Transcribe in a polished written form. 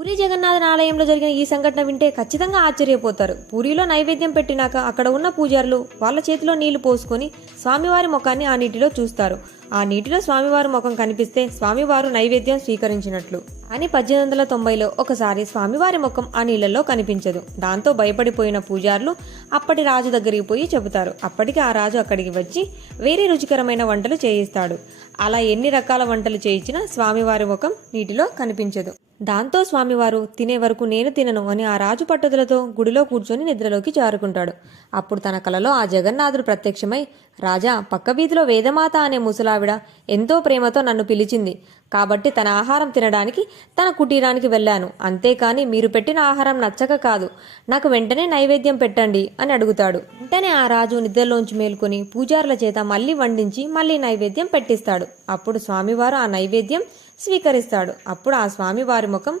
పూరి జగన్నాథన్ ఆలయంలో జరిగిన ఈ సంఘటన వింటే ఖచ్చితంగా ఆశ్చర్యపోతారు. పూరిలో నైవేద్యం పెట్టినాక అక్కడ ఉన్న పూజారులు వాళ్ళ చేతిలో నీళ్లు పోసుకొని స్వామివారి ముఖాన్ని ఆ నీటిలో చూస్తారు. ఆ నీటిలో స్వామివారి ముఖం కనిపిస్తే స్వామివారు నైవేద్యం స్వీకరించినట్లు అని 1890లో ఒకసారి స్వామివారి ముఖం ఆ నీళ్లలో కనిపించదు. దాంతో భయపడిపోయిన పూజారులు అప్పటి రాజు దగ్గరికి పోయి చెబుతారు. అప్పటికి ఆ రాజు అక్కడికి వచ్చి వేరే రుచికరమైన వంటలు చేయిస్తాడు. అలా ఎన్ని రకాల వంటలు చేయించినా స్వామివారి ముఖం నీటిలో కనిపించదు. దాంతో స్వామివారు తినే వరకు నేను తినను అని ఆ రాజు పట్టుదలతో గుడిలో కూర్చొని నిద్రలోకి జారుకుంటాడు. అప్పుడు తన కలలో ఆ జగన్నాథుడు ప్రత్యక్షమై, రాజా, పక్క వీధిలో వేదమాత అనే ముసలావిడ ఎంతో ప్రేమతో నన్ను పిలిచింది కాబట్టి తన ఆహారం తినడానికి తన కుటీరానికి వెళ్ళాను. అంతేకాని మీరు పెట్టిన ఆహారం నచ్చక కాదు, నాకు వెంటనే నైవేద్యం పెట్టండి అని అడుగుతాడు. వెంటనే ఆ రాజు నిద్రలోంచి మేల్కొని పూజారుల చేత మళ్ళీ వండించి మళ్ళీ నైవేద్యం పెట్టిస్తాడు. అప్పుడు స్వామివారు ఆ నైవేద్యం స్వీకరిస్తాడు. అప్పుడు ఆ స్వామివారి ముఖం